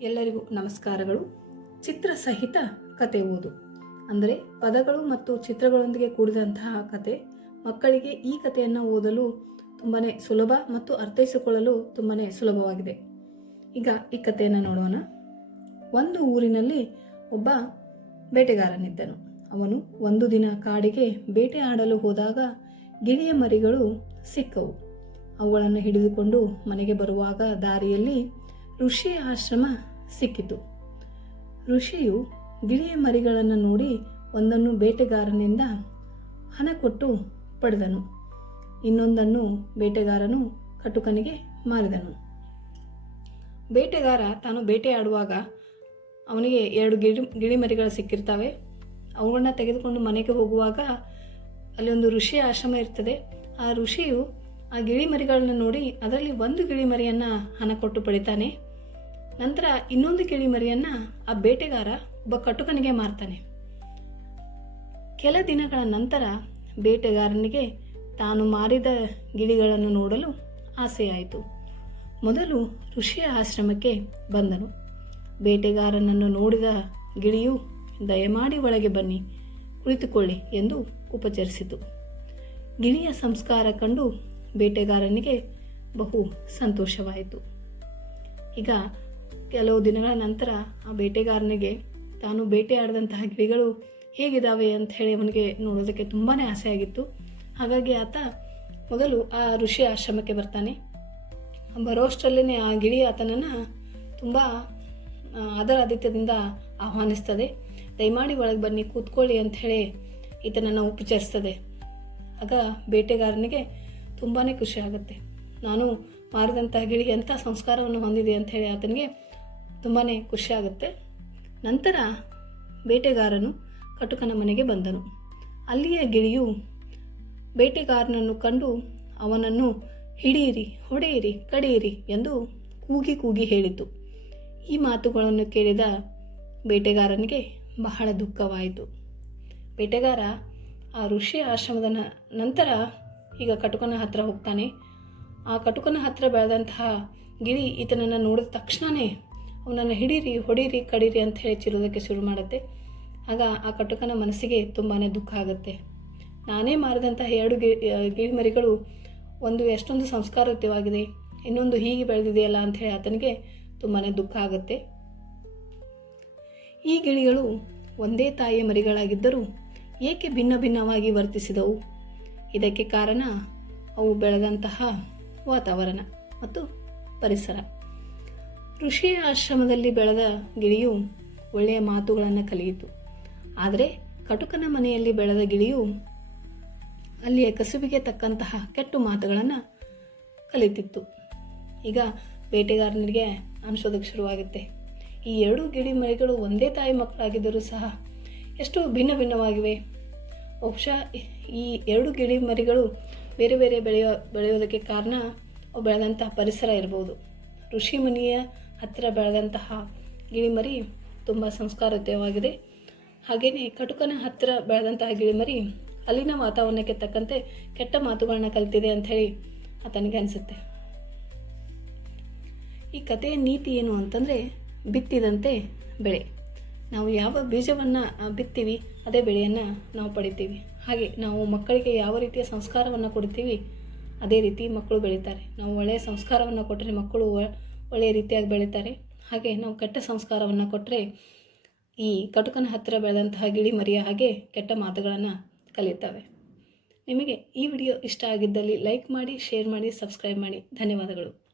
ಎಲ್ಲರಿಗೂ ನಮಸ್ಕಾರಗಳು. ಚಿತ್ರ ಸಹಿತ ಕತೆ ಓದು. ಅಂದರೆ ಪದಗಳು ಮತ್ತು ಚಿತ್ರಗಳೊಂದಿಗೆ ಕೂಡಿದಂತಹ ಕತೆ. ಮಕ್ಕಳಿಗೆ ಈ ಕಥೆಯನ್ನು ಓದಲು ತುಂಬಾ ಸುಲಭ ಮತ್ತು ಅರ್ಥೈಸಿಕೊಳ್ಳಲು ತುಂಬಾ ಸುಲಭವಾಗಿದೆ. ಈಗ ಈ ಕಥೆಯನ್ನು ನೋಡೋಣ. ಒಂದು ಊರಿನಲ್ಲಿ ಒಬ್ಬ ಬೇಟೆಗಾರನಿದ್ದನು. ಅವನು ಒಂದು ದಿನ ಕಾಡಿಗೆ ಬೇಟೆ ಆಡಲು ಹೋದಾಗ ಗಿಳಿಯ ಮರಿಗಳು ಸಿಕ್ಕವು. ಅವುಗಳನ್ನು ಹಿಡಿದುಕೊಂಡು ಮನೆಗೆ ಬರುವಾಗ ದಾರಿಯಲ್ಲಿ ಋಷಿಯ ಆಶ್ರಮ ಸಿಕ್ಕಿತು. ಋಷಿಯು ಗಿಳಿಯ ಮರಿಗಳನ್ನು ನೋಡಿ ಒಂದನ್ನು ಬೇಟೆಗಾರನಿಂದ ಹಣ ಕೊಟ್ಟು ಪಡೆದನು. ಇನ್ನೊಂದನ್ನು ಬೇಟೆಗಾರನು ಕಟುಕನಿಗೆ ಮಾರಿದನು. ಬೇಟೆಗಾರ ತಾನು ಬೇಟೆಯಾಡುವಾಗ ಅವನಿಗೆ ಎರಡು ಗಿಳಿ ಗಿಳಿಮರಿಗಳು ಸಿಕ್ಕಿರ್ತವೆ. ಅವುಗಳನ್ನ ತೆಗೆದುಕೊಂಡು ಮನೆಗೆ ಹೋಗುವಾಗ ಅಲ್ಲಿ ಒಂದು ಋಷಿಯ ಆಶ್ರಮ ಇರ್ತದೆ. ಆ ಋಷಿಯು ಆ ಗಿಳಿಮರಿಗಳನ್ನು ನೋಡಿ ಅದರಲ್ಲಿ ಒಂದು ಗಿಳಿಮರಿಯನ್ನು ಹಣ ಕೊಟ್ಟು ಪಡಿತಾನೆ. ನಂತರ ಇನ್ನೊಂದು ಗಿಳಿಮರಿಯನ್ನು ಆ ಬೇಟೆಗಾರ ಒಬ್ಬ ಕಟುಕನಿಗೆ ಮಾರ್ತಾನೆ. ಕೆಲ ದಿನಗಳ ನಂತರ ಬೇಟೆಗಾರನಿಗೆ ತಾನು ಮಾರಿದ ಗಿಳಿಗಳನ್ನು ನೋಡಲು ಆಸೆಯಾಯಿತು. ಮೊದಲು ಋಷಿಯ ಆಶ್ರಮಕ್ಕೆ ಬಂದನು. ಬೇಟೆಗಾರನನ್ನು ನೋಡಿದ ಗಿಳಿಯು, ದಯಮಾಡಿ ಒಳಗೆ ಬನ್ನಿ, ಕುಳಿತುಕೊಳ್ಳಿ ಎಂದು ಉಪಚರಿಸಿತು. ಗಿಳಿಯ ಸಂಸ್ಕಾರ ಕಂಡು ಬೇಟೆಗಾರನಿಗೆ ಬಹು ಸಂತೋಷವಾಯಿತು. ಈಗ ಕೆಲವು ದಿನಗಳ ನಂತರ ಆ ಬೇಟೆಗಾರನಿಗೆ ತಾನು ಬೇಟೆಯಾಡಿದಂತಹ ಗಿಳಿಗಳು ಹೇಗಿದ್ದಾವೆ ಅಂತ ಹೇಳಿ ಅವನಿಗೆ ನೋಡೋದಕ್ಕೆ ತುಂಬಾ ಆಸೆ ಆಗಿತ್ತು ಹಾಗಾಗಿ ಆತ ಮೊದಲು ಆ ಋಷಿ ಆಶ್ರಮಕ್ಕೆ ಬರ್ತಾನೆ. ಬರೋಷ್ಟರಲ್ಲೇ ಆ ಗಿಳಿ ಆತನನ್ನು ತುಂಬ ಆದರ ಆದಿತ್ಯದಿಂದ ಆಹ್ವಾನಿಸ್ತದೆ. ದಯಮಾಡಿ ಒಳಗೆ ಬನ್ನಿ, ಕೂತ್ಕೊಳ್ಳಿ ಹೇಳಿ ಈತನನ್ನು ಉಪಚರಿಸ್ತದೆ. ಆಗ ಬೇಟೆಗಾರನಿಗೆ ತುಂಬಾ ಖುಷಿ ಆಗುತ್ತೆ. ನಾನು ಮಾರಿದಂತಹ ಗಿಳಿ ಎಂಥ ಸಂಸ್ಕಾರವನ್ನು ಹೊಂದಿದೆ ಅಂತ ಹೇಳಿ ಆತನಿಗೆ ತುಂಬಾ ಖುಷಿಯಾಗುತ್ತೆ ನಂತರ ಬೇಟೆಗಾರನು ಕಟುಕನ ಮನೆಗೆ ಬಂದನು. ಅಲ್ಲಿಯ ಗಿಳಿಯು ಬೇಟೆಗಾರನನ್ನು ಕಂಡು ಅವನನ್ನು ಹಿಡಿಯಿರಿ, ಹೊಡೆಯಿರಿ, ಕಡೆಯಿರಿ ಎಂದು ಕೂಗಿ ಕೂಗಿ ಹೇಳಿತು. ಈ ಮಾತುಗಳನ್ನು ಕೇಳಿದ ಬೇಟೆಗಾರನಿಗೆ ಬಹಳ ದುಃಖವಾಯಿತು. ಬೇಟೆಗಾರ ಆ ಋಷಿ ಆಶ್ರಮದ ನಂತರ ಈಗ ಕಟುಕನ ಹತ್ರ ಹೋಗ್ತಾನೆ. ಆ ಕಟುಕನ ಹತ್ರ ಬೆಳೆದಂತಹ ಗಿಳಿ ಈತನನ್ನು ನೋಡಿದ ತಕ್ಷಣವೇ ಅವನನ್ನು ಹಿಡೀರಿ, ಹೊಡೀರಿ, ಕಡೀರಿ ಅಂತ ಹೇಳಿ ಚಿರೋದಕ್ಕೆ ಶುರು ಮಾಡುತ್ತೆ. ಆಗ ಆ ಕಟುಕನ ಮನಸ್ಸಿಗೆ ತುಂಬಾ ದುಃಖ ಆಗುತ್ತೆ. ನಾನೇ ಮಾರಿದಂತಹ ಎರಡು ಗಿ ಗಿಳಿಮರಿಗಳು ಒಂದು ಎಷ್ಟೊಂದು ಸಂಸ್ಕಾರಯುತವಾಗಿದೆ, ಇನ್ನೊಂದು ಹೀಗೆ ಬೆಳೆದಿದೆಯಲ್ಲ ಅಂತ ಹೇಳಿ ಆತನಿಗೆ ತುಂಬಾ ದುಃಖ ಆಗುತ್ತೆ. ಈ ಗಿಳಿಗಳು ಒಂದೇ ತಾಯಿಯ ಮರಿಗಳಾಗಿದ್ದರೂ ಏಕೆ ಭಿನ್ನ ಭಿನ್ನವಾಗಿ ವರ್ತಿಸಿದವು? ಇದಕ್ಕೆ ಕಾರಣ ಅವು ಬೆಳೆದಂತಹ ವಾತಾವರಣ ಮತ್ತು ಪರಿಸರ. ಋಷಿಯ ಆಶ್ರಮದಲ್ಲಿ ಬೆಳೆದ ಗಿಳಿಯು ಒಳ್ಳೆಯ ಮಾತುಗಳನ್ನು ಕಲಿಯಿತು. ಆದರೆ ಕಟುಕನ ಮನೆಯಲ್ಲಿ ಬೆಳೆದ ಗಿಳಿಯು ಅಲ್ಲಿಯ ಕಸುಬಿಗೆ ತಕ್ಕಂತಹ ಕೆಟ್ಟು ಮಾತುಗಳನ್ನು ಕಲಿತಿತ್ತು. ಈಗ ಬೇಟೆಗಾರನಿಗೆ ಅನಿಸೋದಕ್ಕೆ ಶುರುವಾಗುತ್ತೆ. ಈ ಎರಡು ಗಿಳಿ ಮರಿಗಳು ಒಂದೇ ತಾಯಿ ಮಕ್ಕಳಾಗಿದ್ದರೂ ಸಹ ಎಷ್ಟು ಭಿನ್ನ ಭಿನ್ನವಾಗಿವೆ. ಬಹುಶಃ ಈ ಎರಡು ಗಿಳಿ ಮರಿಗಳು ಬೇರೆ ಬೇರೆ ಬೆಳೆಯೋ, ಬೆಳೆಯೋದಕ್ಕೆ ಕಾರಣ ಬೆಳೆದಂತಹ ಪರಿಸರ ಇರ್ಬೋದು. ಋಷಿ ಮುನಿಯ ಹತ್ತಿರ ಬೆಳೆದಂತಹ ಗಿಳಿಮರಿ ತುಂಬ ಸಂಸ್ಕಾರಯುತವಾಗಿದೆ ಹಾಗೆಯೇ ಕಟುಕನ ಹತ್ತಿರ ಬೆಳೆದಂತಹ ಗಿಳಿಮರಿ ಅಲ್ಲಿನ ವಾತಾವರಣಕ್ಕೆ ತಕ್ಕಂತೆ ಕೆಟ್ಟ ಮಾತುಗಳನ್ನ ಕಲಿತಿದೆ ಅಂಥೇಳಿ ಆತನಿಗೆ ಅನಿಸುತ್ತೆ. ಈ ಕಥೆಯ ನೀತಿ ಏನು ಅಂತಂದರೆ ಬಿತ್ತಿದಂತೆ ಬೆಳೆ. ನಾವು ಯಾವ ಬೀಜವನ್ನು ಬಿತ್ತೀವಿ, ಅದೇ ಬೆಳೆಯನ್ನು ನಾವು ಪಡಿತೀವಿ. ಹಾಗೆ ನಾವು ಮಕ್ಕಳಿಗೆ ಯಾವ ರೀತಿಯ ಸಂಸ್ಕಾರವನ್ನು ಕೊಡ್ತೀವಿ, ಅದೇ ರೀತಿ ಮಕ್ಕಳು ಬೆಳೀತಾರೆ. ನಾವು ಒಳ್ಳೆಯ ಸಂಸ್ಕಾರವನ್ನು ಕೊಟ್ಟರೆ ಮಕ್ಕಳು ಒಳ್ಳೆಯ ರೀತಿಯಾಗಿ ಬೆಳೀತಾರೆ. ಹಾಗೆ ನಾವು ಕೆಟ್ಟ ಸಂಸ್ಕಾರವನ್ನು ಕೊಟ್ಟರೆ ಈ ಕಟುಕನ ಹತ್ತಿರ ಬೆಳೆದಂತಹ ಗಿಳಿ ಮರಿಯ ಹಾಗೆ ಕೆಟ್ಟ ಮಾತುಗಳನ್ನು ಕಲಿತವೆ. ನಿಮಗೆ ಈ ವಿಡಿಯೋ ಇಷ್ಟ ಆಗಿದ್ದಲ್ಲಿ ಲೈಕ್ ಮಾಡಿ, ಶೇರ್ ಮಾಡಿ, ಸಬ್ಸ್ಕ್ರೈಬ್ ಮಾಡಿ. ಧನ್ಯವಾದಗಳು.